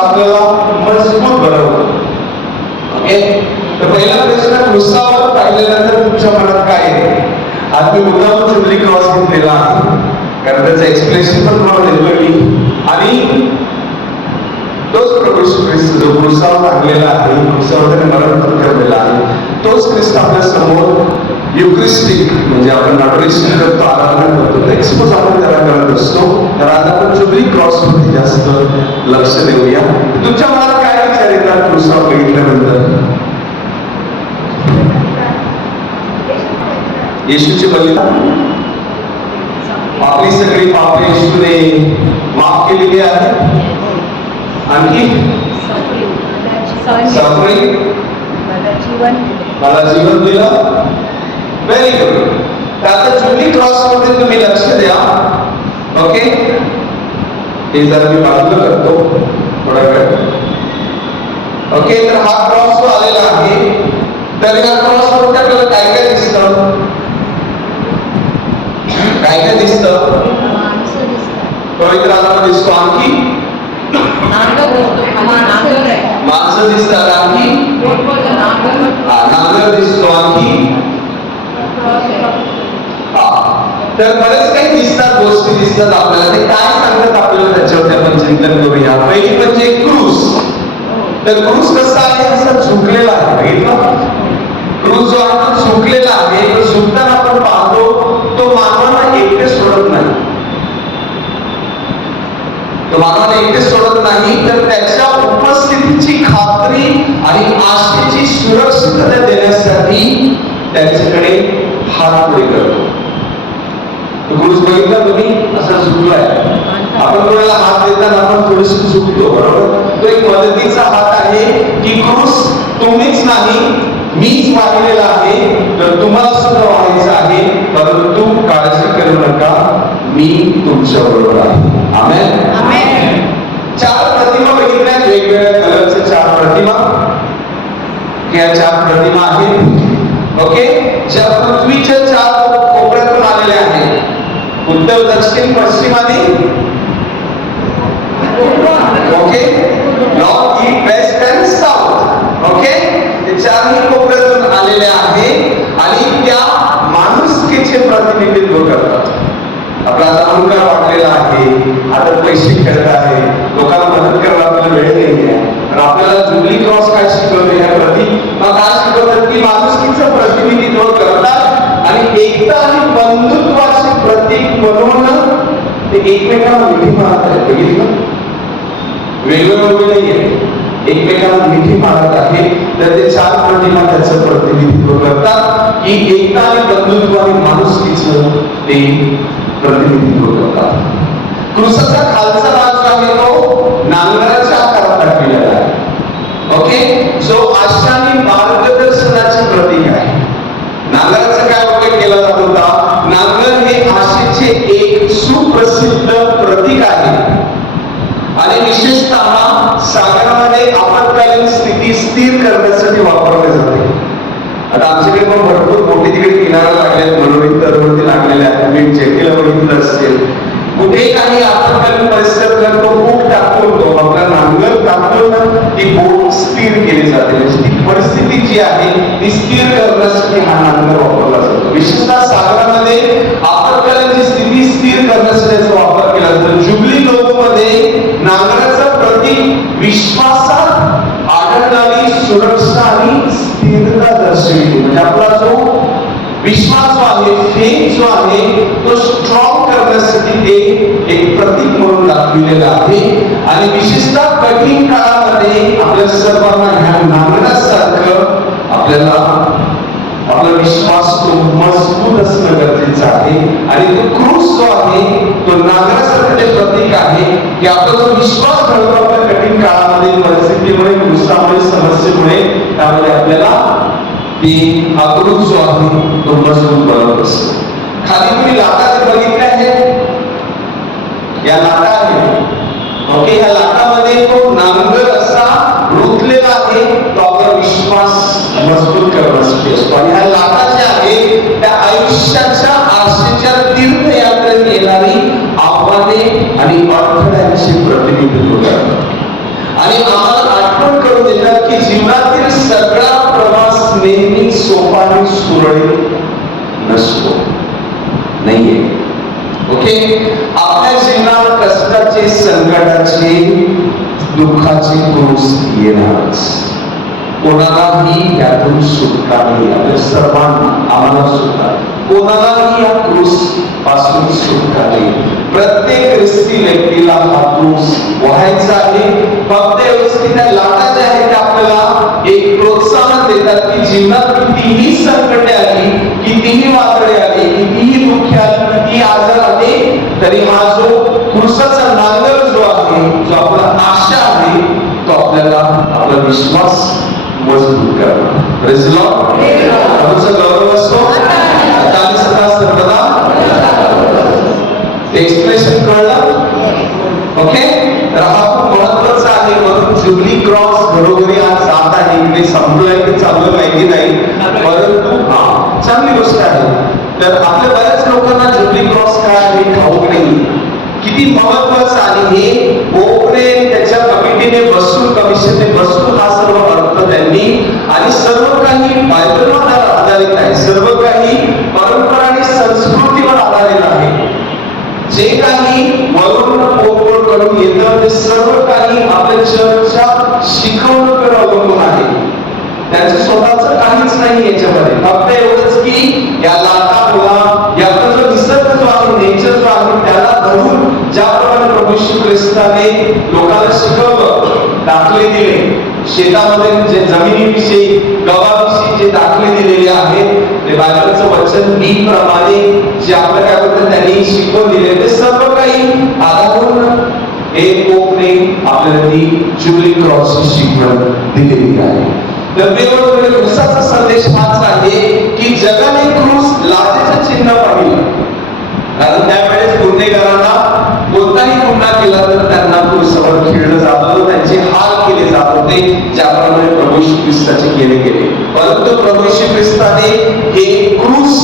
आपल्याला मजबूत बनवतो. ओके, तर पहिला प्रश्न, क्रूसावर पाहिल्यानंतर तुमच्या मनात काय येते? आज मी मुद्दाम जुबली क्रॉस घेतलेला आहे कारण त्याचं एक्सप्लेनेशन पण तुम्हाला देतोय मी. आणि तोच प्रभू येशू ख्रिस्त जो क्रूसावर टाकलेला आहे, क्रूसावर त्याने मरण पत्करलेला आहे, तोच ख्रिस्त आपल्या समोर युक्रिस्टिक म्हणजे आपण अडोरेशन करतो, आराधना करतो, एक्सपोज आपण त्याला करत असतो. तर आज आपण जुबली क्रॉस वरती जास्त लक्ष देऊया. तुमच्या मनात काय विचार येतात क्रूसावर बघितल्यानंतर? येशूचे बलिदान, आपली सगळी पापे येशूने माफ केलेली आहे. आणखी सफरिंग, मला जीवन दिलं. Very good. तर आता जुबली क्रॉस मध्ये तुम्ही लक्ष द्या. ओके, हे जरा मी बाजूला करतो थोडा वेळ. ओके, तर हा क्रॉस जो आलेला आहे, तर या क्रॉस वरती आपल्याला काय काय दिसतं? काय काय दिसतं? पवित्र आत्मा दिसतो. आणखी माणसं दिसतात. आणखी नांगर दिसतो. आणखी तर बरेच काही दिसतात, गोष्टी दिसतात आपल्याला. ते काय सांगतात आपल्याला त्याच्यावरती आपण चिंतन करूया. पहिली म्हणजे क्रूस. तर क्रूस कसा आहे? असा झुकलेला आहे. बघितलं, क्रूस जो आहे तो झुकलेला आहे. तो झुकताना आपण पाहतो तो मानवाला एकटे सोडत नाही. तो मानवाला एकटे सोडत नाही, तर त्याच्या उपस्थितीची खात्री आणि आशेची सुरक्षितता देण्यासाठी त्याच्याकडे हात पुढे करतो. क्रूस बघितला तुम्ही, असा झुकलाय. आपण कोणाला हात देताना आपण थोडीशी झुकतो, बरोबर? तो एक मदतीचा हात आहे की क्रूस तुम्हीच नाही, मीच वाहिलेला आहे, तर तुम्हाला सुद्धा व्हायचं आहे, परंतु काळजी करू नका, मी तुमच्या बरोबर आहे. आमेन. आमेन. 4 प्रतिमा बघितल्या, वेगवेगळ्या कलरच्या 4 प्रतिमा. या 4 प्रतिमा आहेत. ओके, ज्या पृथ्वीच्या 4 कोपऱ्यातून आलेल्या आहेत. उत्तर, दक्षिण, पश्चिम आणि okay, north, east, west and south. Okay, हे 4ही कोपऱ्यातून आलेले आहेत आणि त्या माणुसकीचे प्रतिनिधित्व करतात. आपला अहंकार वाढलेला आहे, आता पैसे खेळत आहे, लोकांना मदत करायला आपल्याला वेळ नाही आहे. पण आपल्याला जुबली क्रॉस काय शिकवते? या प्रतिमा काय शिकवतात की माणुसकीचं प्रतिनिधित्व करतात आणि एकता आणि बंधुत्वाचे प्रतीक म्हणून ते एकमेकांना मिठी मारत आहेत. बघितलं, वेगवेगळे नाहीये, एकमेकांना मिठी मारत आहे. तर ते 4 प्रतिमा त्याचं प्रतिनिधित्व करतात की एकता आणि बंधुत्व आणि माणुसकीचं ते प्रतिनिधित्व करतात. क्रूसाचा खालचा भाग जो आहे तो नांगराच्या आकारात टाकलेला आहे. ओके, जो आशा आणि मार्गदर्शनाचे प्रतीक आहे. नांगराचा काय उपयोग केला जात होता? नांगर हे आशेचे एक सुप्रसिद्ध प्रतीक आहे आणि विशेषतः सागरामध्ये आपत्कालीन स्थिती स्थिर करण्यासाठी वापरले जाते. आता आमच्याकडे पण भरपूर मोठी तिकडे किनारा लागले, मनोरी तरवरती लागलेले आहेत. मी जेटीला बघितलं असेल, कुठे काही आपत्कालीन परिस्थितीत तो बोट टाकून, तो आपला नांगर टाकून ती बोट स्थिर केली जाते. म्हणजे ती परिस्थिती जी आहे ती स्थिर करण्यासाठी हा नांगर वापरला जातो. विशेषतः सागरामध्ये आपत्कालीन स्थिती स्थिर करण्यासाठी याचा वापर केला जातो. जुबली क्रॉसमध्ये नांगराचा प्रतीक विश्वासात आढळणारी सुरक्षा आणि स्थिरता दर्शविते. म्हणजे आपला जो विश्वास जो आहे, फेथ जो आहे, तो स्ट्रॉंग करण्यासाठी ते एक प्रतीक म्हणून दाखविलेलं आहे. आणि विशेषतः कठीण काळामध्ये आपल्या सर्वांना ह्या नांगरासारखं आपल्याला आपला विश्वास तो मजबूत असणं गरजेचं आहे. आणि तो क्रूस जो आहे तो नांगरासारखं ते प्रतीक आहे की आपला जो विश्वास घडतो आपल्या कठीण काळामध्ये, परिस्थितीमुळे, क्रूसामुळे, समस्येमुळे, त्यामुळे आपल्याला ती हा क्रूस जो आहे तो मजबूत बनवत असतो. खाली तुम्ही लाटा बघितल्या आहेत, या लाटा आहेत. ओके, ह्या लाटामध्ये तो नांगर असा रुतलेला आहे, तो आपला विश्वास मजबूत करण्यासाठी असतो. आणि ह्या लाटा ज्या आहेत त्या आयुष्याच्या आशेच्या तीर्थयात्रेत येणारी आव्हाने आणि अडथळ्यांचे प्रतिनिधित्व करतात. आणि आम्हाला आठवण करून देतात की जीवनातील सगळा प्रवास नेहमी सोपा आणि सुरळीत नसतो, नाहीये. ओके, आपल्या जीवनात कष्टाचे, संकटाचे, दुःखाचे क्रूस येणारच. कोणालाही यातून सुटका नाही. आपल्या सर्वांना, आम्हाला सुद्धा कोणालाही या क्रूस पासून सुटका नाही. प्रत्येक ख्रिस्ती व्यक्तीला हा क्रूस व्हायचा आहे. फक्त एवढंच त्या लाटा ज्या आहेत त्या आपल्याला एक प्रोत्साहन देतात की जीवनात कितीही संकटे आली, कितीही वादळे आली, कितीही दुःख आली, कितीही आजार आले, तरी हा जो क्रूसाचा नांगर जो आहे, जो आपला आशा आहे, तो आपल्याला आपला विश्वास मजबूत करणार. Praise the lord. प्रभूचा गौरव असो. आता आणि सदा सर्वदा. एक्सप्रेशन कळलं? ओके, तर हा खूप महत्त्वाचा आहे. म्हणून जुबली क्रॉस घरोघरी आज जात आहे. इकडे संपलोय की चालू माहिती नाही, परंतु हा चांगली गोष्ट आहे. तर आपल्या बऱ्याच लोकांना जुबली क्रॉस काय आहे ठाऊक नाही. किती महत्वाचं आहे हे. पोपने त्याच्या कमिटीने बसून, कमिशनने बसून हा सर्व अर्थ त्यांनी, आणि सर्व काही बायबलवर आधारित आहे, सर्व काही परंपरा आणि संस्कृतीवर आधारित आहे. जे काही वरून पोपकडून येतं ते सर्व काही आपल्या चर्चच्या शिकवणुकीवर अवलंबून आहे. त्यांचं स्वतःच काहीच नाही याच्यामध्ये. फक्त एवढंच की या लाटा मुला, याचा जो निसर्ग जो आहे, नेचर जो आहे, त्याला धरून ज्याप्रमाणे प्रभू येशू ख्रिस्ताने लोकांना शिकवलं, दाखले दिले, शेतामध्ये जे जमिनीविषयी, गव्हाविषयी जे दाखले दिलेले आहेत, ते बायबलचं वचन बी प्रमाणे जे आपलं काय होतं त्यांनी शिकवून दिले, ते सर्व काही आधारून हे पोपने आपल्याला ती जुबली क्रॉसची शिकवण दिलेली आहे. तर वेगवेगळ्या क्रूसाचा संदेश हाच आहे की जगाने क्रूस लाजेचं चिन्ह पाहिलं. कारण त्यावेळेस गुन्हेगारांना कोणताही गुन्हा केला तर त्यांना क्रूसावर खेळलं जात होतं, त्यांचे हाल केले जात होते, ज्याप्रमाणे प्रभू येशू ख्रिस्ताचे केले गेले. परंतु प्रभू येशू ख्रिस्ताने हे क्रूस,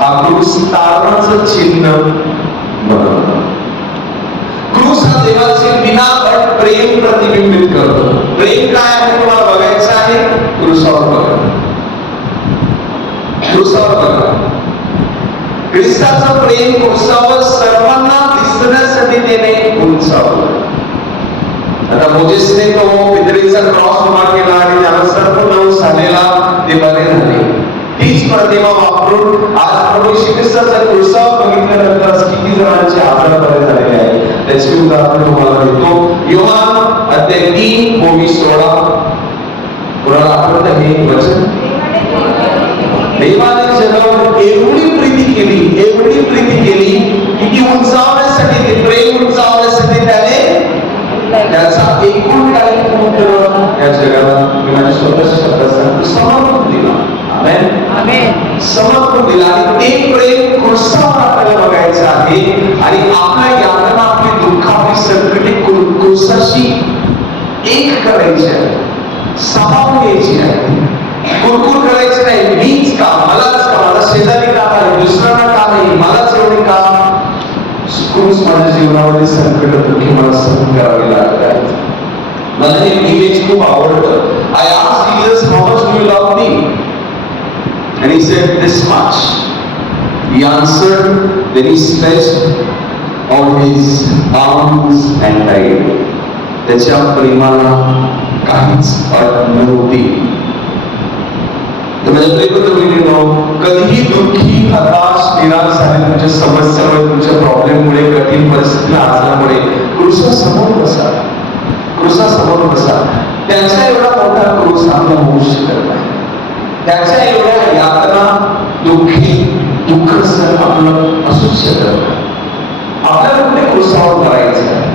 हा क्रूस तारणाचं चिन्ह बनवलं. क्रूस हा देवाचे विनाअट प्रेम प्रतिबिंबित करतो. प्रेम काय आहे तुम्हाला बघायचं आहे, क्रूसावर बघा, क्रूसावर बघा. ख्रिस्ताचं प्रेम क्रूसावर सर्वांना दिसण्यासाठी त्याने उंचावलं. आता मोजेसने तो पितळीचा क्रॉस उभा केला आणि त्याला सर्व नऊ झालेला ते बरे झाले. तीच प्रतिमा वापरून आज प्रभू येशू ख्रिस्ताचा क्रूसावर बघितल्यानंतर किती जणांचे आजार बरे झालेले आहेत त्याचे उदाहरण तुम्हाला देतो. योहान अध्याय 3:16. कोणाला आठवतं हे वचन? देवाने जगावर एवढी प्रीती केली, एवढी प्रीती केली की ती उंचावण्यासाठी, ते प्रेम उंचावण्यासाठी त्याने त्याचा एकूण काही पुत्र या जगाला, मी माझ्या स्वतःच्या शब्दात सांगतो, समर्पण दिला. आमेन. समर्पण दिला. आणि ते प्रेम क्रूसावर आपल्याला बघायचं आहे. आणि आपल्या यातना, आपली दुःख, आपली संकटे क्रूसाशी एक करायची आहे, सामावून घ्यायची आहे. कुरकुर करायची नाही, मीच का, मलाच का, मला शेजारी का नाही, दुसऱ्यांना का नाही, मलाच एवढे का. क्रूस माझ्या जीवनामध्ये संकट, दुःख मला सहन करावे लागत आहेत. मला हे इमेज खूप आवडतं. I asked Jesus, how much do you love me? And he said, this much. He answered, then he stretched out his arms and died. त्याच्या प्रेमाला काहीच अट नव्हती. तर माझ्या प्रेमतो कधीही दुःखी, हताश, निराश झाले तुमच्या समस्यामुळे, तुमच्या प्रॉब्लेममुळे, कठीण परिस्थितीला, आजारामुळे क्रूसासमोर बसा, क्रूसासमोर बसा. त्याच्या एवढा मोठा क्रूस आपला होऊ शकत नाही. त्याच्या एवढ्या यातना, दुःखी, दुःख सण आपलं असू शकत नाही. आपल्याला कुठे क्रूसावर करायचं आहे,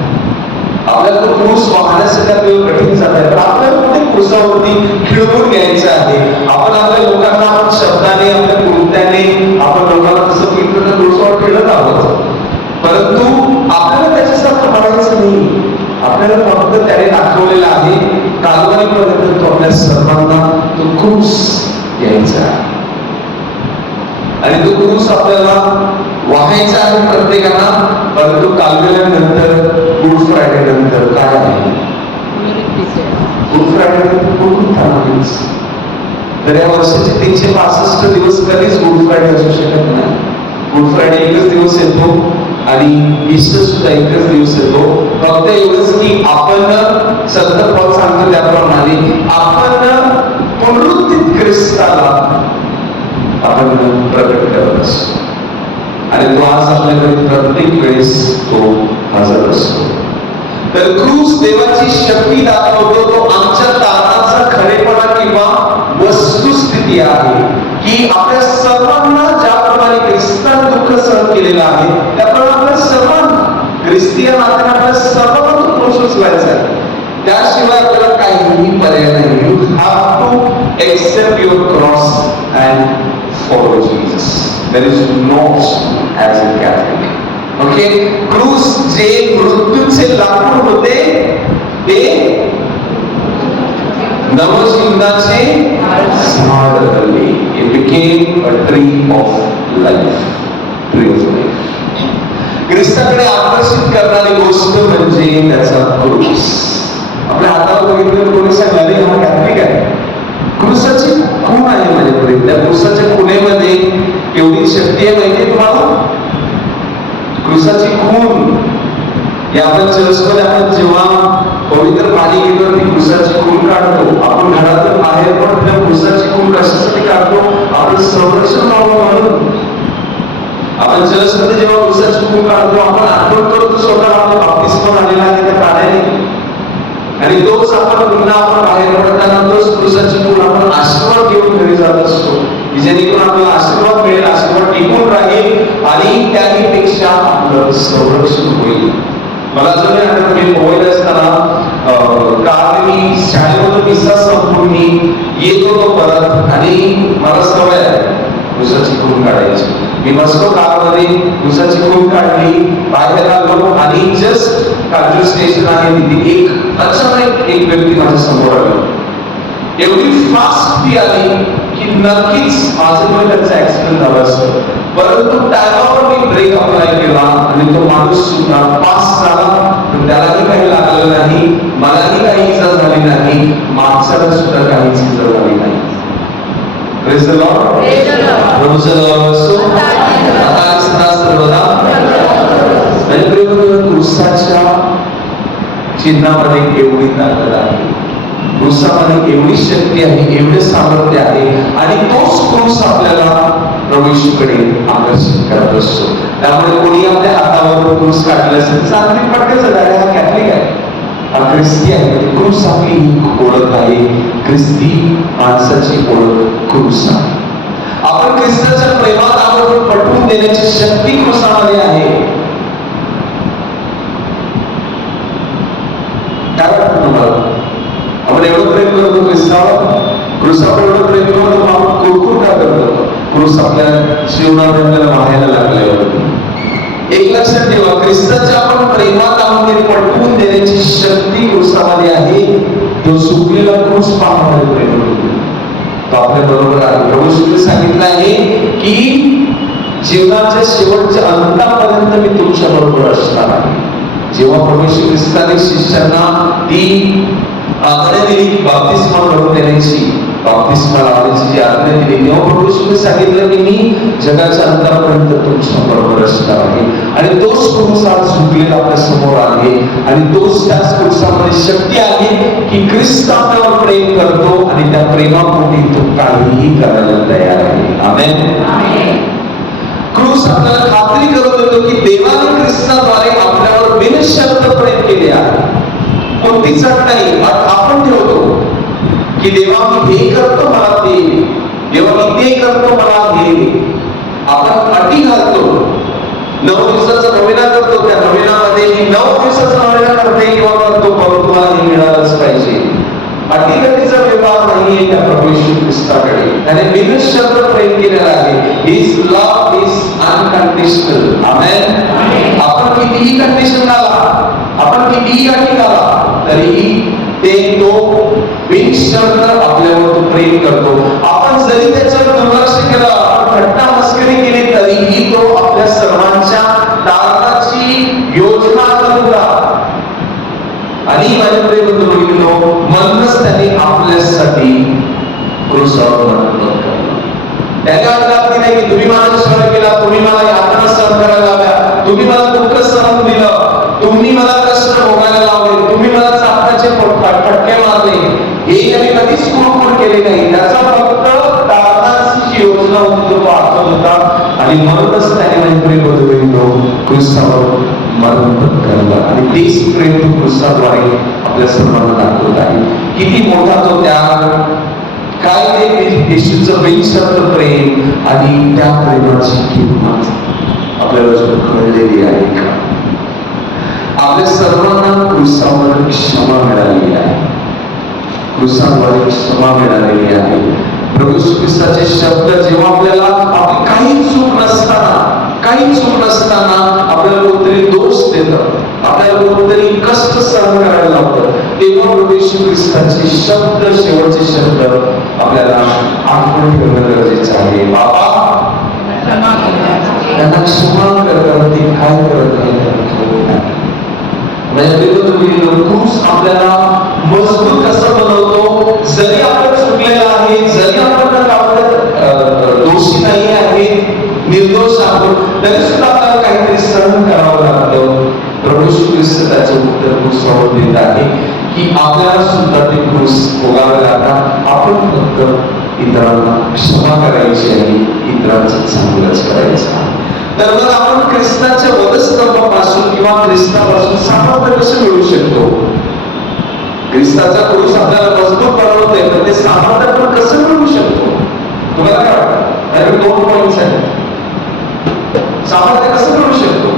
आपल्याला तो क्रूस वाहण्यासाठी आपल्याला कठीण जात आहे, तर आपल्याला कुठे क्रूसावरती खिळवून घ्यायचं आहे. आपण आपल्या लोकांना, आपण शब्दाने, आपल्या कृत्याने आपण लोकांना कसं किती क्रूसावर खेळत आहोत, परंतु आपल्याला त्याच्यासारखं बनायचं नाही. आपल्याला फक्त त्याने दाखवलेला आहे, कालवारीपर्यंत तो आपल्या सर्वांना तो क्रूस घ्यायचा आहे. आणि तो क्रूस आपल्याला वाहायचा आहे प्रत्येकाला. परंतु कालवेल्यानंतर, गुड फ्रायडे नंतर काय आहे, नाहीच. तर या वर्षाचे 365 दिवस कधीच गुड फ्रायडे असू शकत नाही. गुड फ्रायडे एकच दिवस येतो आणि ईस्टर सुद्धा एकच दिवस येतो. फक्त एवढंच की आपण संत पौल सांगतो त्याप्रमाणे आपण पुनरुत्थित ख्रिस्ताला आपण प्रकट करत असतो आणि तो आज आपल्याकडे प्रत्येक वेळेस तो हजर असतो. तर क्रूस देवाची शक्ती दाखवतो. तो आमच्या दानाचा खरेपणा किंवा वस्तुस्थिती आहे की आपल्या सर्वांना ज्याप्रमाणे ख्रिस्ताने दुःख सहन केलेलं आहे त्याप्रमाणे आपल्या सर्वांना ख्रिस्तीय नात्याने आपल्या सर्वांना तो क्रूस उचलायचा आहे. त्याशिवाय आपल्याला काहीही पर्याय नाही. You have to accept your cross and follow Jesus. There is no as a Catholic. Okay, क्रूस जे मृत्यूचे लाकूड होते ते नवजीवनाचे झाड झाले. It became a tree of life. Tree of life. ख्रिस्ताकडे आकर्षित करणारी गोष्ट म्हणजे त्याचा क्रूस. आपल्या हातावर बघितलं कोणी सांगणार हा कॅथलिक आहे. क्रूसाची खूण आहे माझ्याकडे. त्या क्रूसाच्या खुणेमध्ये एवढी शक्ती आहे माहिती तुम्हाला. क्रूसाची खून या आपण चर्चमध्ये आपण जेव्हा पवित्र पाणी घेतो ती क्रूसाची खून काढतो. आपण घरातून बाहेर पण त्या क्रूसाची खून कशासाठी काढतो? आपण संरक्षण व्हावं म्हणून. आपण चर्चमध्ये जेव्हा क्रूसाची खून काढतो आपण आठवण करतो स्वतः आपला बाप्तिस्मा आलेला आहे त्या काढायला आणि तोच आपण पुन्हा आपण बाहेर पडताना तोच क्रूसाची खून आपण आशीर्वाद घेऊन घरी जात असतो की जेणेकरून आपल्याला आशीर्वाद मिळेल, आशीर्वाद टिकून राहील आणि त्याही पेक्षा आपलं संरक्षण होईल. मला जो मी मोबाईल असताना काल मी शाळेमधून विसा संपूर्ण येत होतो परत आणि मला सवय आहे क्रूसाची खून काढायची. मी बसलो कारमध्ये क्रूसाची खून काढली, बाहेर आलो आणि जस्ट काजू स्टेशन आहे तिथे एक अचानक एक व्यक्ती माझ्या समोर आली. एवढी फास्ट ती आली की नक्कीच माझं त्याचा ऍक्सिडेंट झाला असतो. परंतु टायमावर मी ब्रेक अप्लाय केला आणि तो माणूस सुद्धा पास झाला. त्यालाही काही लागलं नाही, मलाही काही इजा झाली नाही, माणसाला सुद्धा काहीच इजा झाली नाही. Praise the Lord. प्रभूचं नाव असो. आता सदा सर्वदा. क्रूसाच्या चिन्हामध्ये एवढी ताकद आहे, क्रूसामध्ये एवढी शक्ती आहे, एवढे सामर्थ्य आहे आणि तोच क्रूस आपल्याला प्रभू येशूकडे आकर्षित करत असतो. त्यामुळे कोणी आपल्या हातावर क्रूस काढला असेल सांगतील पटकन हा कॅथलिक आहे, हा ख्रिस्ती आहे. क्रूस आपली ओळख आहे. ख्रिस्ती माणसाची ओळख क्रूस आहे. आपण ख्रिस्ताच्या प्रेमात आहोत पटवून देण्याची शक्ती क्रूसामध्ये आहे. काय वाटतं तुम्हाला? आपण एवढं प्रेम करतो ख्रिस्तावर, क्रूसावर एवढं प्रेम करतो, आपण कुरकुर का करतो? क्रूस आपल्या जीवनात आपल्याला व्हायला लागल्यावर एक लक्षात ठेवा, ख्रिस्ताच्या आपण प्रेमात आहोत हे पटवून देण्याची शक्ती क्रूसामध्ये आहे. तो सुकलेला क्रूस पाहणारे प्रेम तो आपल्या बरोबर आहे. प्रभू येशूने सांगितलं आहे की जीवनाच्या शेवटच्या अंतापर्यंत मी तुमच्या बरोबर असणार आहे. जेव्हा प्रभू येशू ख्रिस्ताने शिष्यांना ती आज्ञा दिली बाप्तिस्मा करून देण्याची, बाप्तिस्मा लावण्याची जी आज्ञा दिली, तेव्हा प्रभू येशूने सांगितलं की मी जगाच्या अंतापर्यंत तुमच्या बरोबर असणार आहे. आणि तोच क्रूस आज झुकलेला आपल्या समोर आहे आणि तोच त्याच क्रूसामध्ये शक्ती आहे की ख्रिस्त आपल्यावर प्रेम करतो आणि त्या प्रेमापोटी तो काहीही करायला तयार आहे. आमेन. क्रूस आपल्याला खात्री करून देतो की देवाने ख्रिस्ताद्वारे आपल्यावर बिनशर्त प्रेम केले आहे. कोणतीच अट नाही, अट आपण ठेवतो की देवा मी हे करतो मला ते, देवा मी ते करतो मला हे. आपण अटी घालतो. 9 दिवसाचा नोवेना करतो, त्या नोवेनामध्ये मी 9 दिवसाचा नोवेना करते किंवा करतो परंतु मला हे मिळालंच पाहिजे. अटीगटीचा व्यवहार नाहीये त्या प्रभू येशू ख्रिस्ताकडे. त्याने बिनशर्त प्रेम केलेलं आहे. His love is unconditional. Amen. आपण कितीही कंडिशन घाला, आपण कितीही अटी घाला तरीही ते तो बिनशर्त आपल्यावर तो प्रेम करतो. आपण जरी त्याच्यावर दुर्लक्ष केलं, आपण थट्टा मस्करी केली तरीही तो आपल्या सर्वांच्या तारणाची योजना करतो. आणि माझ्याकडे म्हणूनच त्यांनी आपल्यासाठी क्रूसावर मरण पत्करलं. त्याने आज्ञा नाही की तुम्ही माझा सहन केला, तुम्ही मला यातना सहन करायला लावल्या, तुम्ही मला दुःख सहन दिलं, तुम्ही मला कष्ट भोगायला लावले, तुम्ही मला चापण्याचे फटके मारले, हे त्याने कधीच कुरकुर केले नाही. त्याचा फक्त तारणाची योजना होती, तो आखत होता आणि म्हणूनच त्याने नंतर बदललो क्रूसावर मरण पत्करलं. आणि तेच प्रेम तो क्रूसाद्वारे आपल्या सर्वांना दाखवत आहे. किती मोठा तो त्याग, काय ते येशूचं बिनशर्त प्रेम आणि त्या प्रेमाची किंमत आपल्याला कळलेली आहे का? आपल्या सर्वांना क्रूसावर क्षमा मिळालेली आहे, क्रूसाद्वारे क्षमा मिळालेली आहे. प्रभू ख्रिस्ताचे शब्द जेव्हा आपल्याला आपली काही चूक नसताना आपल्याला कोणतरी दोष देतं, आपल्याला कोणतरी कष्ट सहन करायला लावतं, तेव्हा प्रभू ख्रिस्ताचे शब्द, शेवटचे शब्द आपल्याला आठवण ठेवणं गरजेचं आहे. बाबा त्यांना क्षमा कर, ते काय करत नाही. क्रूस आपल्याला मजबूत कसं बनवतो? जरी आपण चुकलेलं आहे, जरी आपण दोषी नाही आहे, निर्दोष आहोत, तरी सुद्धा आपल्याला काहीतरी सहन करावं लागतं. प्रभू ख्रिस्त त्याचं उत्तर क्रूसावर देत आहे की आपल्याला सुद्धा ते क्रूस भोगावे लागतात. आपण फक्त इतरांना क्षमा करायची आणि इतरांचं चांगलंच करायचं. तर मग आपण ख्रिस्ताच्या वधस्तंभापासून किंवा ख्रिस्तापासून सामर्थ्य कसं मिळू शकतो? ख्रिस्ताचा क्रूस आपल्याला मजबूत बनवतोय, तर ते सामर्थ्य आपण कसं मिळवू शकतो? तुम्हाला काय वाटतं? 2 पॉइंट्स आहेत. सामर्थ्य कसं मिळवू शकतो?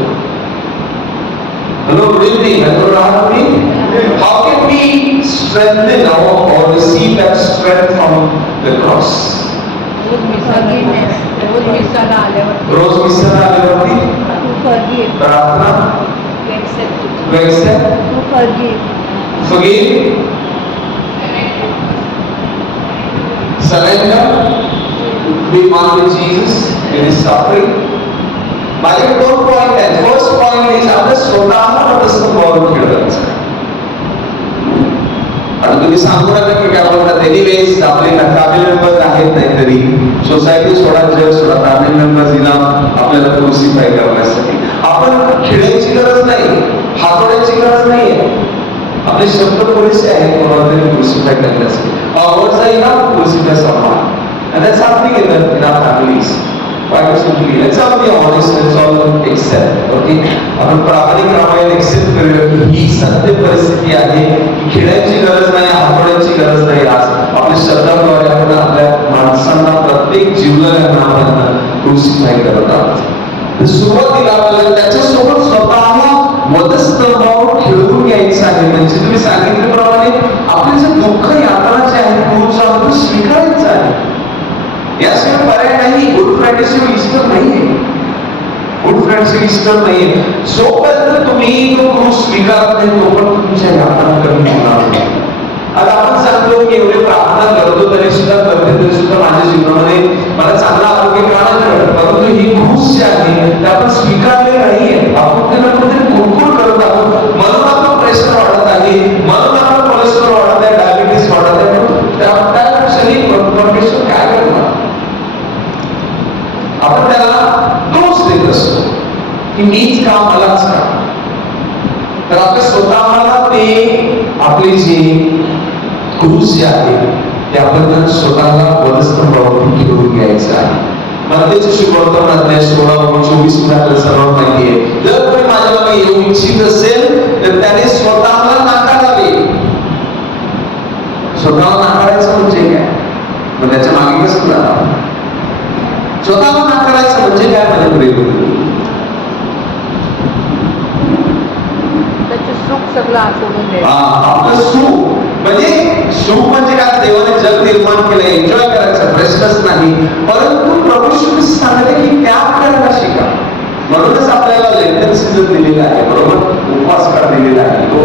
Hello, good evening. Hello, Rahul. How can we strengthen or receive that strength from the cross? रोज मिसाला आल्यावरती प्रार्थना, forgive, surrender, be one with Jesus in his suffering. माझे 2 पॉइंट आहेत. फर्स्ट पॉइंट इज आपल्या स्वतःला वधस्तंभावर खेळायचं. आता तुम्ही सांगू नका की काय बोलतात, एनिवेज आपले फॅमिली मेंबर्स आहेत नाहीतरी, सोसायटी सोडा, जग सोडा, फॅमिली मेंबर्स दिला आपल्याला क्रूसिफाय करण्यासाठी. आपण खेळायची गरज नाही, हातोड्याची गरज नाहीये. आपले शब्द पुरेसे आहेत कोणाला क्रूसिफाय करण्यासाठी. Words are enough to crucify someone, and that's happening in our families. Quite simply, let's all be honest, let's all accept. Okay, आपण प्रामाणिक रामायण एक्सेप्ट करूया की ही सत्य परिस्थिती आहे की खेळायची गरज नाही, हातोड्याची गरज नाही. आज आपल्या शब्दाद्वारे आपण आपल्या माणसांना, प्रत्येक जीवलगांना आपण क्रूसिफाय करत आहोत. सुरुवातीला आपल्याला त्याच्यासोबत स्वतःला वधस्तंभावर खेळून घ्यायचं आहे. म्हणजे तुम्ही सांगितल्याप्रमाणे आपले जे दुःख यातना जे आहे क्रूसावर स्वीकारायचं आहे. याशिवाय पर्याय नाही. गुड फ्रायडे शिवाय ईस्टर नाहीये, गुड फ्रायडे शिवाय ईस्टर नाहीये. जोपर्यंत तुम्ही तो क्रूस स्वीकारत नाही तोपर्यंत तुमच्या यातना कमी होणार नाही. आता आपण सांगतो की एवढे प्रार्थना करतो तरी सुद्धा करते तरी सुद्धा माझ्या जीवनामध्ये मला चांगला आरोग्य मिळालं, परंतु ही क्रूस जी आहे ते आपण स्वीकारले नाहीये. आपण त्याला कुठेतरी कुरकुर करत आहोत, म्हणून आपलं प्रेशर वाढत आहे, म्हणून आपलं कोलेस्ट्रॉल वाढत आहे, डायबिटीस वाढत आहे. त्या क्षणी परमेश्वर काय करणार? आपण त्याला दोष देत असतो की मीच का, मलाच का. तर आपल्या स्वतःला ते आपले जे क्रूस जे आहे ते आपण स्वतःला वधस्तंभावरती घेऊन घ्यायचं आहे. मत्तेचे शुभवर्तमान अध्याय 16-24 मध्ये आपल्याला सर्व माहिती आहे. जर कोणी माझ्या मागे येऊ इच्छित असेल तर त्याने स्वतःला नाकारावे. स्वतःला नाकारायचं म्हणजे काय? मग त्याच्या मागे कसं जाणार? स्वतःला नाकारायचं म्हणजे काय? माझ्या प्रेम सुख सगळं सोडून द्यायचं. आपलं सुख म्हणजे सुख म्हणजे काय? देवाने जग निर्माण केलं, एन्जॉय करायचं, प्रश्नच नाही. परंतु प्रभू श्री सांगले की त्याग करायला शिका. म्हणूनच आपल्याला लेंटन सीझन दिलेला आहे, बरोबर? उपवास काळ दिलेला आहे. तो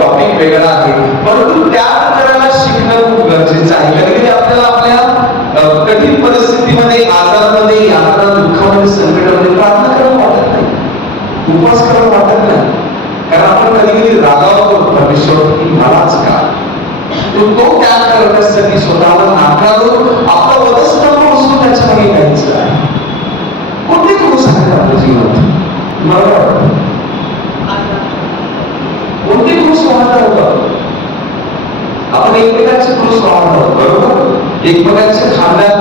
टॉपिक वेगळा आहे, परंतु त्याग करायला शिकणं खूप गरजेचं आहे. कधी कधी आपल्याला आपल्या कठीण परिस्थितीमध्ये, आजारामध्ये, यातना, दुःखामध्ये, संकटामध्ये प्रार्थना करायला वाटत नाही, उपवास करायला वाटत नाही. कारण आपण कधी कधी रागावतो परमेश्वर की मलाच का. तो त्याग करण्यासाठी स्वतःला नाकार आपण एकमेकांचे क्रूस वाहतो, बरोबर? एकमेकांच्या खांद्यात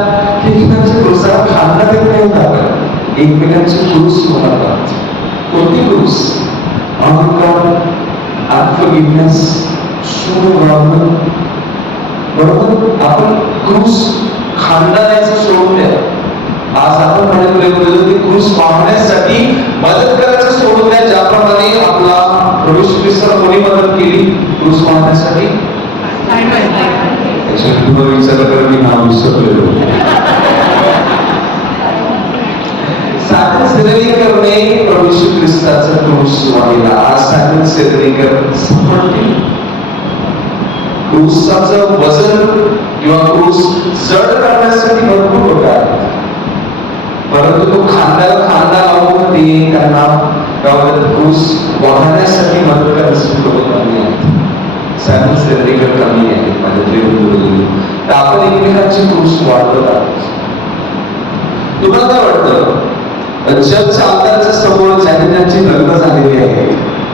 खांद्यात येत नाही आपण एकमेकांचे क्रूस वाहतात. कोणती क्रूस? अहंकार, अनफॉरगिव्हनेस, शून्यभावना, बरोबर? आपण क्रूस खांदायचं सोडून द्या. आज आपण म्हणत होतो की क्रूस वाहण्यासाठी मदत करायचं सोडून द्या. ज्याप्रमाणे आपला प्रभू येशू ख्रिस्ताने कोणी मदत केली क्रूस वाहण्यासाठी? मी नाव विसरलेलो. सायमन सिरेनिकरने प्रभू येशू ख्रिस्ताचा क्रूस वाहिला. आज सायमन सिरेनिकर समजले क्रूसाचं वजन किंवा क्रूस जड करण्यासाठी भरपूर लोक आहेत, परंतु तो खांद्याला खांदा लावून ते त्यांना क्रूस वाहण्यासाठी मदत करण्यासाठी लोक कमी आहेत. सायमन सिरेनिकर कमी आहेत माझ्या प्रिय. तर आपण एकमेकांची क्रूस वाढवत आहोत. तुम्हाला काय वाटतं? जग चालताच्या समोर ज्यांची लग्न झालेली आहे,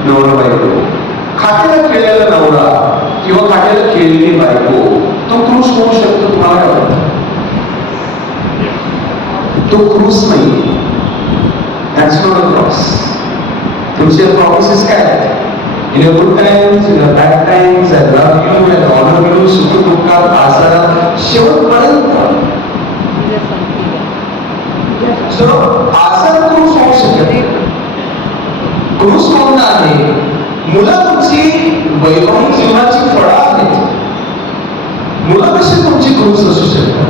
नवरा बायको, खाट्याला खेळलेला नवरा किंवा खाट्याला खेळलेली बायको, तो क्रूस होऊ शकतो? तुम्हाला काय वाटतं? तो क्रूस नाही. That's not a cross. तुमचे प्रॉमिसेस काय आहेत? In your good times, in your bad times, I love you, I honor you, सुख दुःखात, आजारात, शेवटपर्यंत. So, आजार क्रूस होऊ शकते. क्रूस कोणता आहे? मुलं तुमची वैवाहिक जीवनाची फळं आहेत. मुलं कशी तुमची क्रूस असू शकतात?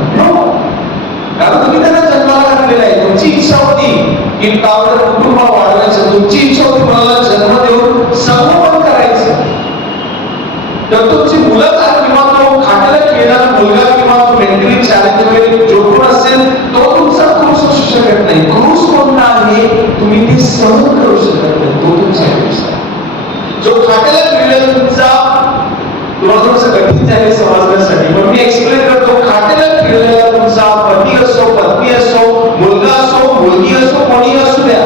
कारण तुम्ही त्यांना जन्माला घातलेला आहे. तुमची इच्छा होती की कुटुंब वाढवायचं, तुमची इच्छा होती मुलाला जन्म देऊन संगोपन करायचं. तर तुमची मुलं किंवा तो खाट्याला खेळणारा मुलगा किंवा तो मेंटली चॅलेंज जो कोण असेल तो तुमचा क्रूस असू शकत नाही. क्रूस कोणता आहे? तुम्ही ते सहन करू शकत नाही, तो तुमचा क्रूस आहे. जो खाट्याला खेळलेला तुमचा, तुम्हाला थोडंसं कठीण झाले समजण्यासाठी पण मी एक्सप्लेन करतो. खाट्याला खेळलेला तुमचा पती असो, पत्नी असो, मुलगा असो, मुलगी असो, कोणी असू द्या,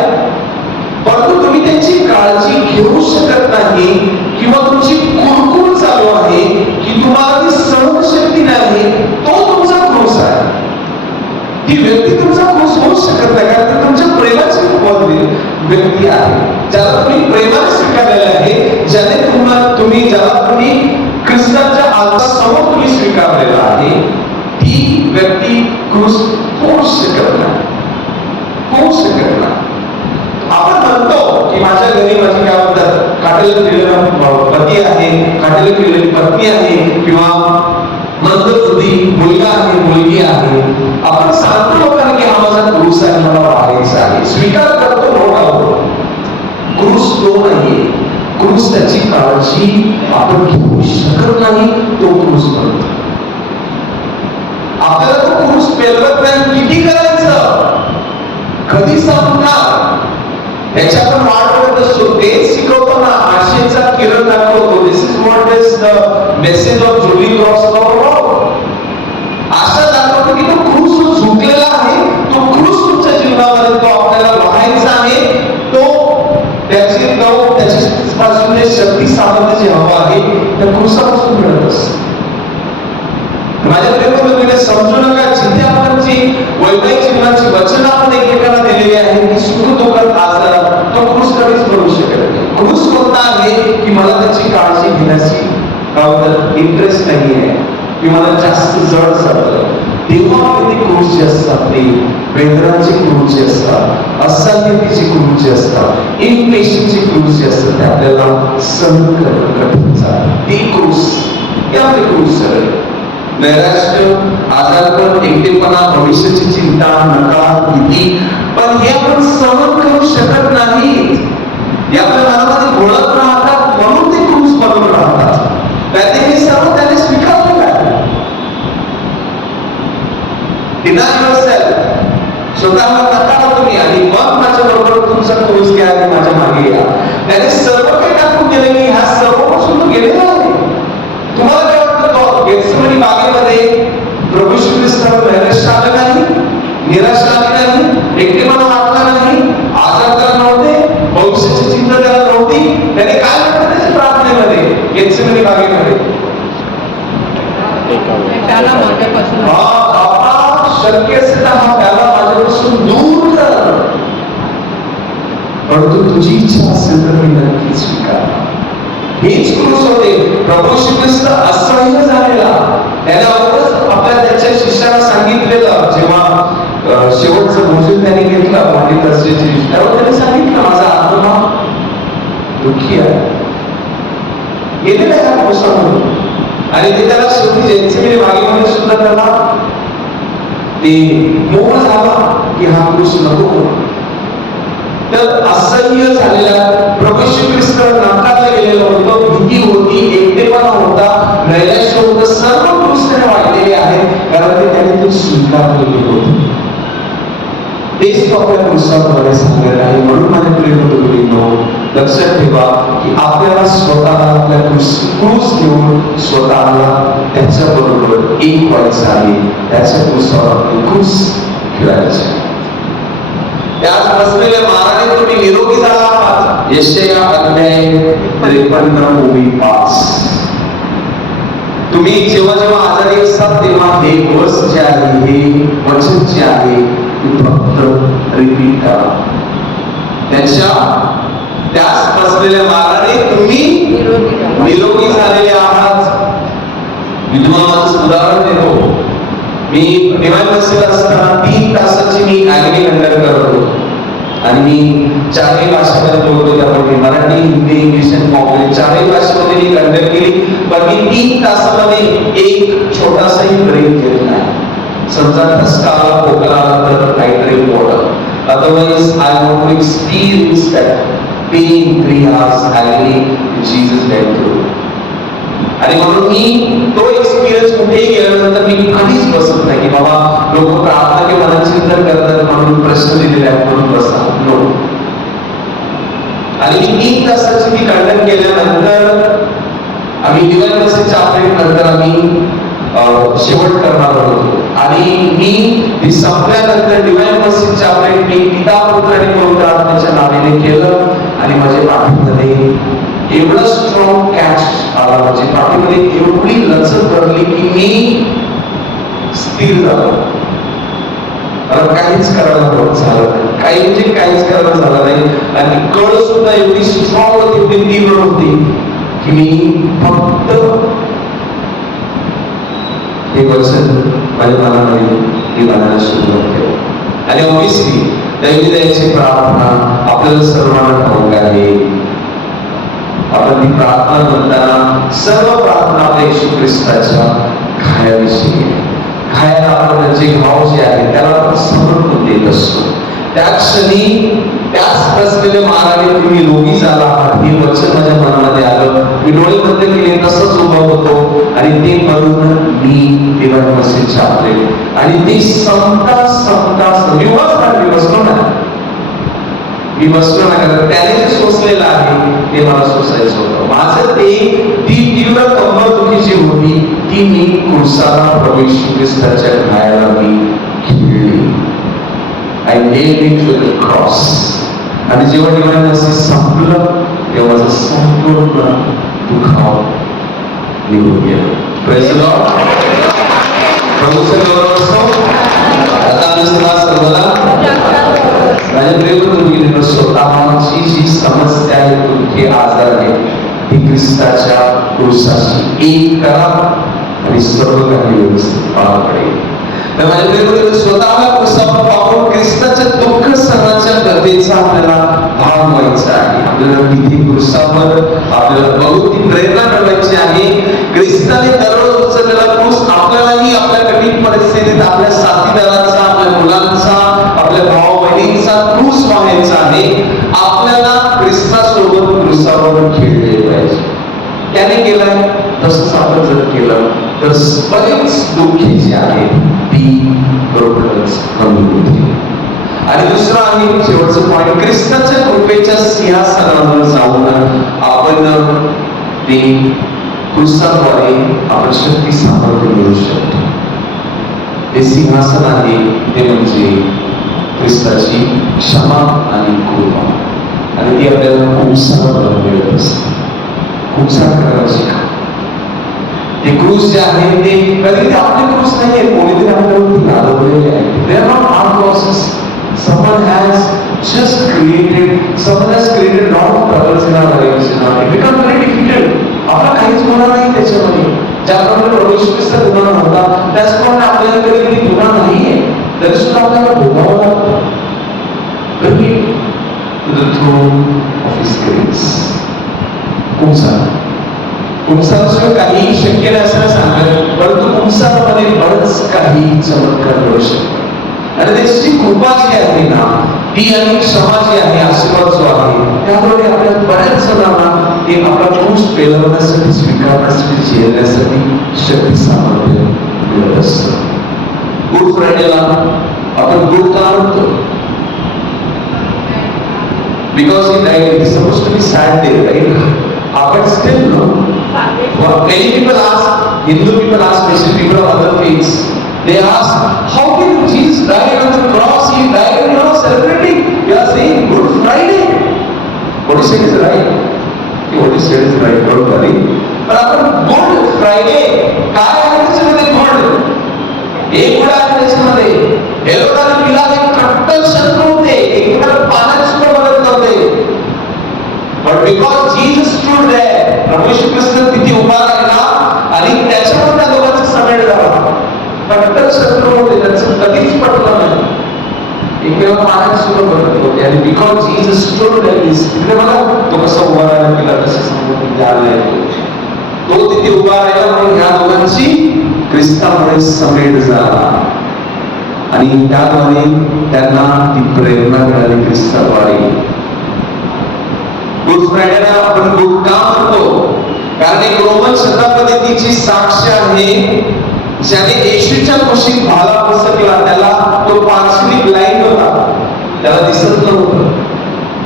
परंतु तुम्ही त्यांची काळजी घेऊ शकत नाही किंवा तुमची कुरकुर चालू आहे की तुम्हाला ती सहनशक्ती नाही, तो तुमचा क्रूस आहे. ती व्यक्ती तुमचा क्रूस होऊ शकत नाही, कारण ती तुमच्या प्रेमाची व्यक्ती आहे, ज्याला तुम्ही प्रेमाने स्वीकारलेलं आहे, ज्याने ज्याला तुम्ही ख्रिस्ताच्या हातासमोर तुम्ही स्वीकारलेला आहे. ती व्यक्ती क्रूस होऊ शकत नाही, होऊ शकत नाही. आपण म्हणतो की माझ्या घरी माझी काय म्हणतात खाट्याला खेळलेला पती आहे, खाट्याला खेळलेली पत्नी आहे किंवा मंदबुद्धी मुलगा आहे, मुलगी आहे. आपण सांगतो लोकांना की हा माझा क्रूस आहे, मला वाढायचा आहे, स्वीकार करतो, मोठा क्रूस तो नाहीये. क्रूस त्याची काळजी आपण घेऊ शकत नाही, तो क्रूस बनतो. आपल्याला तो क्रूस पेलवत नाही, किती करायचं, कधी संपणार याची आपण वाट बघत असतो. ते शिकवताना आशेचा किरण दाखवतो. This is what is the message of Julie cross. आशा दाखवतो की तो क्रूस झुकलेला आहे, तो क्रूस तुमच्या जीवनामध्ये तो आपल्याला वाहायचा आहे, तो त्याची पासून शक्ती सामर्थ्य जे हवं आहे त्या क्रूसापासून मिळत असतं. माझ्या प्रेमामध्ये समजू नका, जिथे आपण जी वैवाहिक जीवनाची वचन आपण एकमेकांना दिलेली आहे की सुख दुःखात आजारात, तो क्रूस कधीच बनवू शकत नाही. क्रूस कोणता आहे की मला त्याची काळजी घेण्याची इंटरेस्ट नाही आहे की मला जास्त जड जातं. तेव्हा ती क्रूस जी असतात, ते वेदनाची क्रूस जी असतात, असह्यतेची क्रूस जी असतात, इम्पेशन्सची क्रूस जी असतात, ते आपल्याला सहन करणं कठीण जातं. ती क्रूस, ती आपली क्रूस आहे. नैराश्य, आजारपण, एकटेपणा, भविष्याची चिंता, नकार, भीती, पण हे आपण सहन करू शकत नाही. हे आपल्या मनामध्ये घोळत राहतात, म्हणून ते क्रूस बनवून राहतात. त्याने हे सर्व त्याने स्वीकारलेलं आहे. Deny yourself. स्वतःला नकारा तुम्ही आणि मग माझ्या बरोबर तुमचा क्रूस घ्या आणि माझ्या मागे या. त्याने सर्व काही टाकून दिले की ह्या सर्वपासून तो गेलेला आहे. तुम्हाला काय वाटतं, गेत्सेमनी बागेमध्ये प्रभू येशू ख्रिस्तावर नैराश्य आलं नाही, निराशा आली नाही, एकटेपणा वाटला नाही, आजार त्याला नव्हते, भविष्याची चिंता त्याला नव्हती. त्याने काय म्हटलं त्याच्या प्रार्थनेमध्ये गेत्सेमनी बागेमध्ये? त्याला माझ्यापासून बाबा शक्य असेल हा त्याला माझ्यापासून दूर कर, परंतु तुझी इच्छा असेल तर मी नक्कीच स्वीकार. हीच क्रूस होते. प्रभू श्री ख्रिस्त असह्य झालेला, त्याला अगोदरच आपल्या त्याच्या शिष्याला सांगितलेलं, जेव्हा शेवटचं भोजन त्याने घेतलं पंडित असल्याची, त्यावर त्याने सांगितलं माझा आत्मा दुःखी आहे, गेलेला ह्या क्रूसामध्ये. आणि ते त्याला शेवटी जेन्सेमिनी बागेमध्ये सुद्धा त्याला ते मोह झाला की हा क्रूस नको. तर असह्य झालेला प्रभू श्री ख्रिस्त नाकारलं गेलेलं होतं, भीती होती, एकटेपणा होता, नैराश्य होतं, सर्व क्रूस त्याने वाढलेले आहेत, कारण ते त्याने ते स्वीकारलेले होते. तेच तो आपल्या क्रूसाद्वारे सांगत आहे. म्हणून माझ्या प्रिय बंधूंनो, लक्षात ठेवा की आपल्याला स्वतःला आपल्या क्रूस घेऊन स्वतःला त्याच्या बरोबर एक व्हायचं आहे. त्याच्या क्रूसावर आपले क्रूस खेळायचे. त्याच बसलेल्या माराने तुम्ही निरोगी झाला आहात. यशया अध्याय 53:5. तुम्ही जेव्हा जेव्हा आजारी असतात तेव्हा हे वर्स जे आहे, हे वचन जे आहे, फक्त रिपीट करा. त्याच बसलेल्या माराने तुम्ही निरोगी झालेले आहात. मी तुम्हाला उदाहरण देतो. मी डिवाइन मसीला असताना 3 तासाची मी ॲग्री लंडन करत होतो आणि मी 4ही भाषेमध्ये बोलतो. त्यामध्ये मराठी, हिंदी, इंग्लिश आणि कॉंग्रेस 4ही भाषेमध्ये मी लंडन केली. पण मी 3 तासामध्ये एक छोटासाही ब्रेक घेतला नाही. समजा ठसका आला, खोकला आला तर काहीतरी water, otherwise I want to experience that pain 3 hours agree Jesus went through. आणि म्हणून मी तो एक्सपिरियन्स कुठेही गेल्यानंतर मी कधीच बसत नाही की बाबा लोक प्रार्थना किंवा मनचिंतन करतात म्हणून प्रश्न दिलेले आहेत म्हणून बसा. नो. आणि मी 3 तासाची मी खंडन केल्यानंतर आम्ही डिवाइन मसीह चापेट नंतर आम्ही शेवट करणार होतो. आणि मी संपल्यानंतर डिवाइन मसीह चापेट मी पिता पुत्र आणि पवित्र आत्म्याच्या नावाने केलं. आणि माझ्या पाठीमध्ये एवढं स्ट्रॉंग कॅच आला, माझ्या पाठीमध्ये एवढी लचक भरली की मी स्थिर झालो. मला काहीच करायला झालं नाही, काही म्हणजे काहीच करायला झालं नाही. आणि कळ सुद्धा एवढी स्ट्रॉंग होती, एवढी तीव्र होती की मी फक्त हे वचन माझ्या मनामध्ये मी म्हणायला सुरुवात केली. आणि ऑब्विसली दैवी दयाची प्रार्थना आपल्याला सर्वांना ठाऊक आहे. आपण ती प्रार्थना म्हणताना सर्व प्रार्थना आपल्या येशू ख्रिस्ताच्या घायाविषयी, घायाला आपण जे भाव जे आहे त्याला आपण समर्पण देत असतो. त्या क्षणी त्याच बसलेल्या माराने तुम्ही रोगी झाला आहात हे वचन माझ्या मनामध्ये आलं. मी डोळे बंद केले, तसंच उभा होतो आणि ते म्हणून मी डिवाइन मसीह चापेट आणि ते संपता मी बसलो ना, मी बसलो ना, कारण त्याने जे सोसलेलं आहे ते मला सोसायचं होतं. माझं ती तीव्र कंबर दुखी जी होती ती मी क्रूसाला प्रभू येशू ख्रिस्ताच्या घायाला मी खिळली. I nailed it to the cross. आणि जेव्हा डिवाइन मसीह संपलं तेव्हा माझं संपूर्ण दुखाव निघून गेलं. Praise the lord. प्रभूचे गौरव असो. आता आम्ही सर्वांना माझ्या प्रिय बंधूंनो, स्वतःची जी समस्या आहे, तुमचे आजार आहे, ती ख्रिस्ताच्या क्रूसाशी एक करा आणि सर्व काही व्यवस्थित पार पडेल. तर माझ्या प्रिय बंधूंनो, स्वतःला क्रूसावर पाहून ख्रिस्ताच्या दुःख सहनाच्या गरजेचा आपल्याला भाग व्हायचा आहे. आपल्याला तिथे क्रूसावर आपल्याला बघून ती प्रेरणा मिळवायची आहे. ख्रिस्ताने दररोज उचललेला क्रूस आपल्यालाही आपल्या कठीण परिस्थितीत आपल्या साथीदाराचा, आपल्या मुलांचा, आपल्या भाऊ बहिणींचा क्रूस व्हायचा आहे. आपल्याला ख्रिस्तासोबत क्रूसावर खेळले पाहिजे. त्याने केलंय तसंच आपण जर केलं तर बरेच दुःखी जे आहेत ती बरोबरच कमी होते. आणि दुसरं आहे शेवटचं पॉइंट, ख्रिस्ताच्या कृपेच्या सिंहासनावर जाऊन आपण ते क्रूसाद्वारे आपण शक्ती सामर्थ्य मिळवू शकतो. ते सिंहासन आहे ते म्हणजे ख्रिस्ताची क्षमा आणि कृपा. आणि ती आपल्याला खूप सारं मिळत असते. खूप सारं करायला शिका. हे क्रूस जे आहे ते कधी ते आपले क्रूस नाहीये, कोणीतरी आपल्यावरती लादवलेले आहे. They are not our crosses. Someone has just created lot of troubles in our lives. It becomes very difficult. आपला काहीच गुन्हा नाही त्याच्यामध्ये. ज्याप्रमाणे प्रभू येशू ख्रिस्ताचा गुन्हा नव्हता, त्याचप्रमाणे आपल्याला कधी गुन्हा नाहीये, तरी सुद्धा आपल्याला भोगावं लागतं. Bring to the throne of His grace. कुंसाशिवाय काही शक्य नाही असं सांगत, परंतु कुंसामध्ये बरंच काही चमत्कार घडू शकतो. आणि त्याची कृपा जी आहे ना, ती आणि क्षमा जी आहे, आशीर्वाद जो आहे, त्यामुळे आपल्या बऱ्याच जणांना ते आपला क्रूस पेलवण्यासाठी, स्वीकारण्यासाठी, झेलण्यासाठी शक्ती सामर्थ्य मिळत असतं. गुड फ्रायडेला आपण गुड का म्हणतो? Because He died. It is supposed to be sad day, right? But still no. Many people ask, Hindu people ask, especially people of other faiths, they ask, how can Jesus die on the cross? He died and you are celebrating. You are saying Good Friday. What you said is right. What you said is right. Don't worry. But आपण Good Friday काय आहे त्याच्यामध्ये good? एक good आहे त्याच्यामध्ये. हेरोदाने पिलाला एक कट्टर शत्रू होते, एकमेकाला पाण्यात सुद्धा बघत नव्हते. But because Jesus stood there, प्रभू येशू ख्रिस्त तिथे उभा राहिला आणि त्याच्यावर त्या दोघांचा समेट झाला. कट्टर शत्रू होते, त्यांचं कधीच पटलं नाही, एकमेकाला पाण्यात सुद्धा बघत होते. आणि because Jesus stood there, तिथे बघा तो कसा उभा राहिला, तिला कसे समोर तिथे आलाय, तो तिथे उभा राहिला म्हणून ह्या दोघांची ख्रिस्तामुळे समेट झाला. आणि त्याद्वारे त्यांना ती प्रेरणा मिळाली ख्रिस्ताद्वारे. गुड फ्रायडेला आपण गुड का म्हणतो? कारण एक रोमन शताब्दीची साक्ष आहे, ज्याने येशूच्या कुशीत भाला पसरला, त्याला तो पार्श्वी ब्लाइंड होता, त्याला दिसत नव्हतं,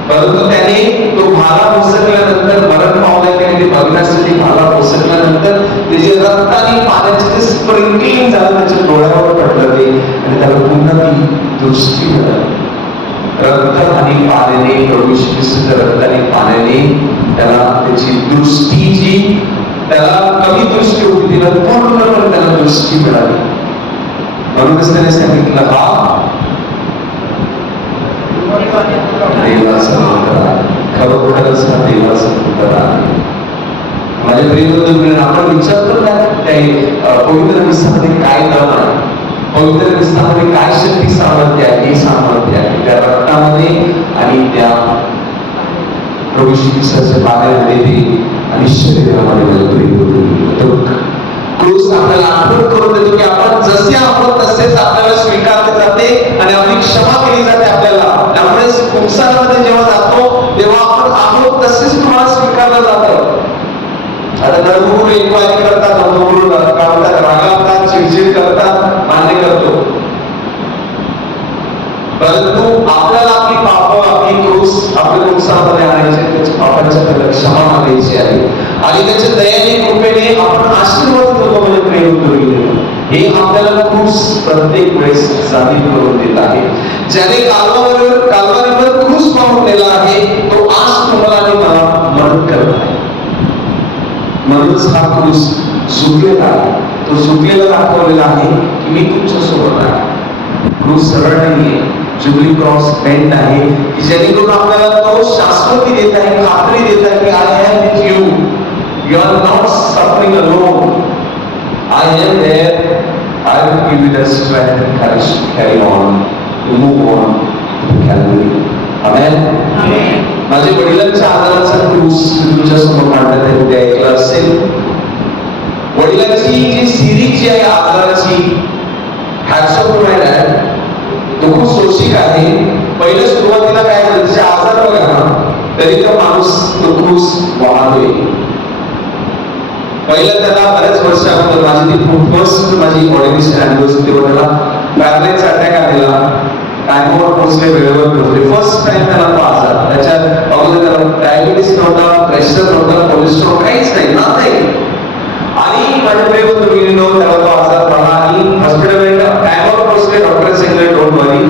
परंतु त्याने तो भाला पसरल्यानंतर मरण पावला. त्याने ते बघण्यासाठी भाला पसरल्यानंतर त्याचे रक्त आणि पाण्याचे स्प्रिंकलिंग झालं, त्याच्या डोळ्यावर पडलं ते, आणि त्याला पुन्हा ती दृष्टी मिळाली. रक्त आणि पाण्याने, प्रभू येशू ख्रिस्ताच्या रक्त आणि पाण्याने त्याला त्याची दृष्टी जी त्याला कमी दृष्टी होती, तिला पूर्णपणे त्याला दृष्टी मिळाली. म्हणूनच त्याने सांगितलं, हा देवाचा पुत्र आहे, खरोखरच हा देवाचा पुत्र आहे. माझ्या प्रिय आपण विचारतो ना, त्या पवित्र ख्रिस्तामध्ये काय दम आहे, पवित्र ख्रिस्तामध्ये काय शक्ती सामर्थ्य आहे? हे सामर्थ्य आहे त्या रक्तामध्ये आणि त्या प्रभू येशू ख्रिस्ताच्या पायामध्ये आणि शरीरामध्ये. क्रूस आपल्याला आठवण करून देतो की आपण जसे आहोत तसेच आपल्याला स्वीकारले जाते आणि आपली क्षमा केली जाते आपल्याला. त्यामुळे कुंसामध्ये जेव्हा जातो तेव्हा आपण आहोत तसेच तुम्हाला स्वीकारलं जातं. आता धर्मगुरू इन्क्वायरी करतात, धर्मगुरू रागावतात, चिडचिड करतात, मान्य करतो, परंतु आपल्याला आपली पाप, आपली क्रूस आपल्या कुंसामध्ये आणायची, त्याच्या पापांच्या आपल्याला क्षमा मागायची आहे आणि त्याच्या दयाने, कृपेने आपण आशीर्वाद होतो, म्हणजे प्रेम करून हे आपल्याला क्रूस प्रत्येक वेळेस जाणीव करून देत आहे. ज्याने कालवारीवर क्रूस पाहून नेला आहे, तो आज तुम्हाला आणि मला मदत करत आहे. म्हणूनच हा क्रूस झुकलेला आहे, तो झुकलेला दाखवलेला आहे की मी तुमच्या सोबत आहे. क्रूस सरळ नाहीये, जुबली क्रॉस बेंड आहे, की जेणेकरून आपल्याला तो शाश्वती देत आहे, खात्री देत आहे की I am with you, you are not suffering alone, I am there, I will give you the strength and courage to carry on, to move on to Calvary. Amen. Amen. माझ्या वडिलांच्या आजाराचा क्रूस तुमच्या समोर मांडण्यात आहे, ते ऐकलं असेल. वडिलांची जी सिरीज जी आहे आजाराची, hats off to my dad, तो खूप सोशिक आहे. पहिल्या सुरुवातीला काय झालं, त्याचे आजार बघा ना, तरी तो माणूस तो क्रूस वाहतोय. पहिल्या त्याला बऱ्याच वर्ष अगोदर माझी ऑर्डिनेशन अॅनिव्हर्सरी तेव्हा त्याला पॅरालाइज अटॅक आलेला, टायमावर पोहोचले, वेळेवर पोहोचले. फर्स्ट टाइम त्याला तो आजार, त्याच्या अगोदर त्याला डायबिटीस नव्हता, प्रेशर नव्हता, कोलेस्ट्रॉल काहीच नाही, नथिंग. आणि माझ्या प्रेम त्याला तो आजार झाला आणि हॉस्पिटल टायमावर पोहोचले. डॉक्टर सांगितले डोंट वरी,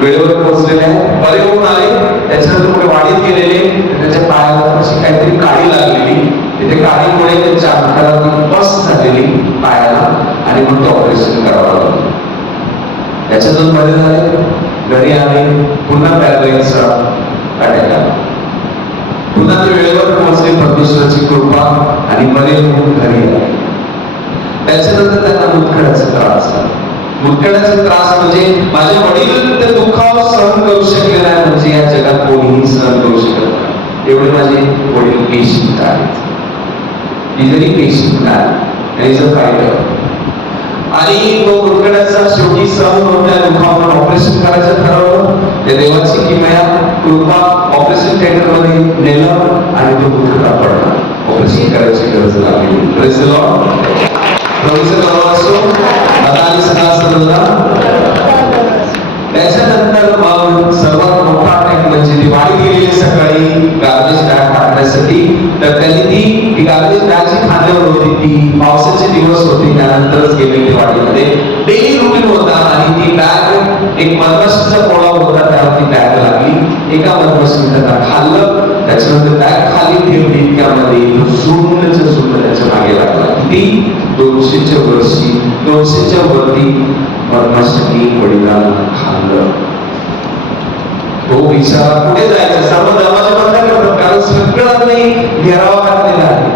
वेळेवर पोहोचलेले आहे, बरे होऊन आले. त्याच्यानंतर पुढे वाढीत गेलेले, त्याच्या पायाला अशी काहीतरी काळी लागलेली, तिथे काळीमुळे त्यांच्या अंगाला बस झाले केली पायाला आणि मग तो ऑपरेशन करावं लागलं. त्याच्यातून बरे झाले, घरी आले, पुन्हा पॅरालाइजचा अटॅक आला. पुन्हा ते वेळेवर पोहोचले, परमेश्वराची कृपा, आणि बरे होऊन घरी आले. त्याच्यानंतर त्यांना मुतखड्याचा त्रास झाला. मुतखड्याचा त्रास म्हणजे माझे वडील ते दुःखावर सहन करू शकले नाही, म्हणजे या जगात कोणीही सहन करू शकत नाही. एवढे माझे वडील पेशंट आहेत, इजली पेशंट आहे, इज अ फायटर. आणि तो मुतखड्याचा शेवटी सहन होत नाही, दुःखावर ऑपरेशन करायचं ठरवलं. त्या देवाची किमया कृपा, ऑपरेशन थिएटर मध्ये नेलं आणि तो मुतखडा पडला. ऑपरेशन करायची गरज लागली. Praise the lord. प्रभूचे नाव असो. आता आम्ही सगळा समजला. त्याच्यानंतर मग सर्वात मोठा अटॅक म्हणजे ती वाडी गेलेली सकाळी गार्बेज बॅग टाकण्यासाठी. तर त्यांनी ती गार्बेज बॅग जी खांद्यावर होती, ती पावसाचे दिवस होते, त्यानंतरच गेलेली वाडीमध्ये. डेली रुटीन होता आणि ती बॅग एक मधमाशीचा पोळा होता, त्यावर ती बॅग लागली. एका मधमाशीने त्यांना खाल्लं. त्याच्यानंतर बॅग खाली ठेवली, इतक्यामध्ये सुंदर त्याच्या मागे लागला. किती? 200च्या वर्षी, 200च्या वरती मधमाशीने वडिलांना खाल्लं. तो बिचारा पुढे जायचा, सर्व दरवाजे बंद करतात, कारण सगळ्यांनी घेरावा घातलेला आहे.